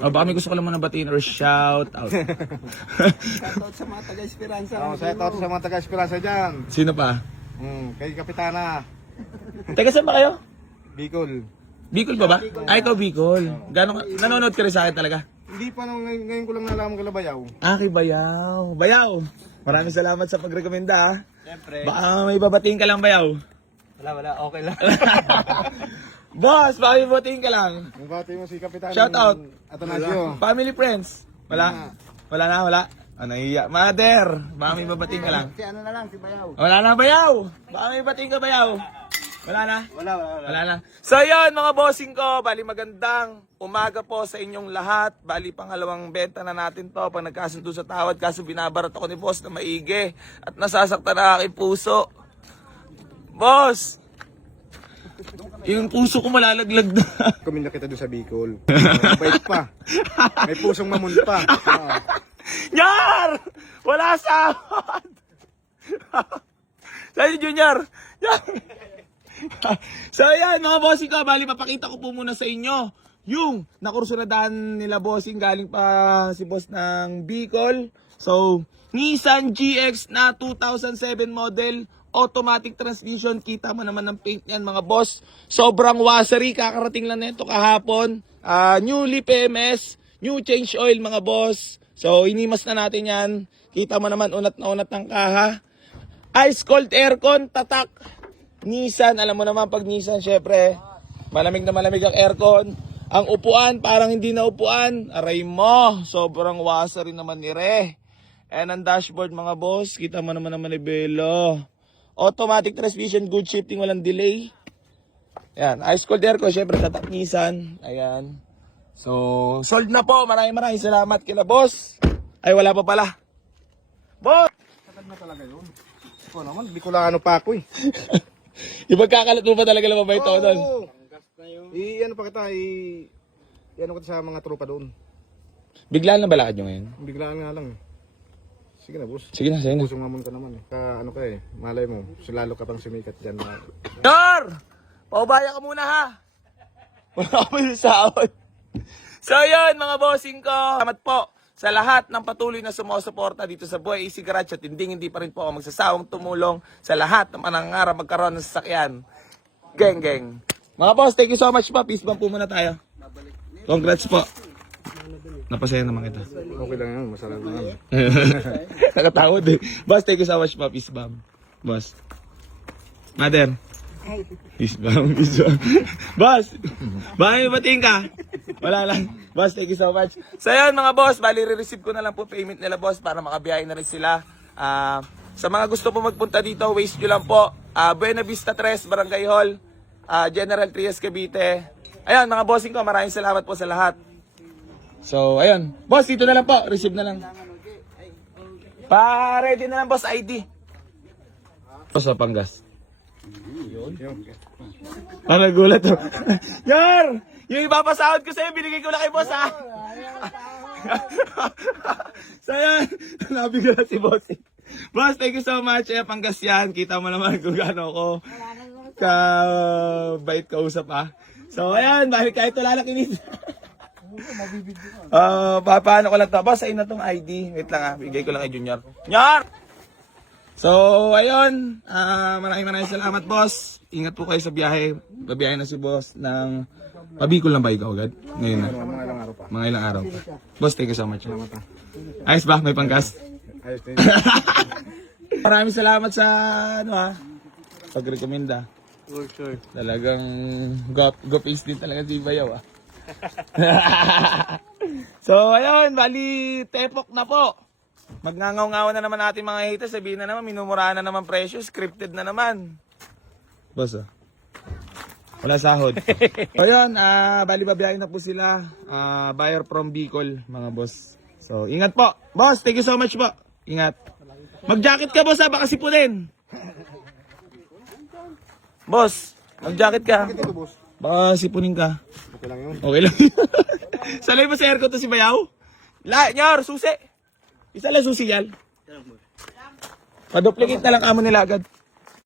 Baka may gusto ko lang muna batiin or shout out. Shoutout sa mga taga-Esperanza. Shoutout sa mga taga-Esperanza dyan. Sino pa? Kay Kapitana. Teka, saan ba kayo? Bicol. Bicol ba ba? Ay, ikaw Bicol. Nanonood ka rin sa akin talaga? Hindi pa ngayon ko lang nalaman kay Bayaw. Kay Bayaw. Bayaw, maraming salamat sa pagrekomenda ha. Siyempre. Baka may babatiin ka lang Bayaw. Wala. Okay lang. Boss, baka may babatiin ka lang. Yung bati mo si Kapitana. Shout out. Atanasio. Family, friends. Wala? Wala. Nahiya. Mother, baka may babatiin ka lang. Si ano na lang, si Bayaw. Wala na Bayaw. Baka may babatiin ka Bayaw. Wala na? Wala. na. So yun mga bossing ko, bali magandang umaga po sa inyong lahat. Bali pangalawang benta na natin to pag nagkasundo sa tawad. Kaso binabarat ako ni boss na maigi at nasasaktan na aking puso. Boss! Yung puso ko malalaglag na. Kuminda kita doon sa Bicol. Bait pa. May pusong mamon pa. Nyar! Wala sahod! Sa'yo Junior! So yan mga bossing ko, bali papakita ko po muna sa inyo yung nakursunadahan nila bossing, galing pa si boss ng Bicol. So Nissan GX na 2007 model, automatic transmission. Kita mo naman ng paint yan mga boss, sobrang wasery, kakarating lang nito kahapon. Newly PMS, new change oil mga boss. So inimas na natin yan, kita mo naman unat na unat ng kaha. Ice cold aircon, tatak Nissan. Alam mo naman pag Nissan, syempre malamig na malamig ang aircon. Ang upuan parang hindi na upuan, aray mo, sobrang wasa rin naman ni Re. And ang dashboard mga boss, kita mo naman naman ni Belo. Automatic transmission, good shifting, walang delay. Ayan, ice cold aircon, syempre tatak Nissan. Ayan. So sold na po, maraming salamat kila boss. Ay wala pa pala boss. Sakad na talaga yun. Ikaw naman, Bicolano pa ako eh. Ipagkakalat mo pa talaga lang mabait ako doon. Ano pa kita, ano kita sa mga tropa doon. Biglaan na balakad nyo ngayon? Biglaan nga lang. Sige na, boss. Sige na. Pusong mamon ka naman eh. Ano ka eh, malay mo, lalo ka pang sumikat dyan. Tor! Paubaya ka muna ha! Wala ko yung sahod. So yun mga bossing ko, salamat po sa lahat ng patuloy na sumusuporta dito sa Buhay Easy Garage at hindi pa rin po ako magsasawang tumulong sa lahat ng manangarap magkaroon ng sasakyan. Geng. Mga boss, thank you so much po. Peace bomb po muna tayo. Congrats po. Napasaya naman kita. Okay lang yan, masarap lang yan. Nakatawad eh. Boss, thank you so much po. Peace bomb. Boss. Mother. Peace bomb. Boss, baka may batiin ka? Wala lang. Boss, thank you so much. So yun mga boss, bali re-receive ko na lang po payment nila boss para makabiyahe na rin sila. Sa mga gusto po magpunta dito, waste nyo lang po. Buena Vista 3, Barangay Hall, General Trias, Cavite. Ayun mga bossing ko, maraming salamat po sa lahat. So ayun, boss dito na lang po, receive na lang. Pa-ready na lang boss, ID. Boss sa Pangas. Parang gulat to. Yar! Yung ipapasahod ko sa'yo, binigay ko na kay boss ha. So yan, nabigyan na si boss. Boss, thank you so much. Pangas yan. Kita mo naman kung gaano ako kabait kausap ha. So ayan, bakit kahit wala na kinis. Paano ko lang to? Boss, ayun na tong ID. Wait lang ha, bigay ko lang kay Junior. Junior! So ayun, maraming salamat boss. Ingat po kayo sa biyahe. Babiyahe na si boss ng Pabicol lang ba ikaw agad? Ngayon na. Mga ilang araw pa. Mga ilang araw pa. Boss, thank you so much. Ayos ba? May pangkas? Ayos din. Maraming salamat sa pagrekomenda. Sure. Talagang go face din talaga si Bayaw So ayun, bali tepok na po. Magngangaw-ngawan na naman natin mga haters. Sabihin na naman, minumura na naman presyo. Scripted na naman. Boss wala sahod. So yun, bali babiyahin na po sila. Buyer from Bicol, mga boss. So ingat po. Boss, thank you so much po. Ingat. Mag-jacket ka boss baka sipunin. Boss, mag-jacket ka. Bakit ito, boss? Baka sipunin ka. Okay lang yun. Okay lang. Salay mo sa aircon to si Bayaw? Nyor, susi. Isa lang susi yan. Pa-duplicate na lang amo nila agad.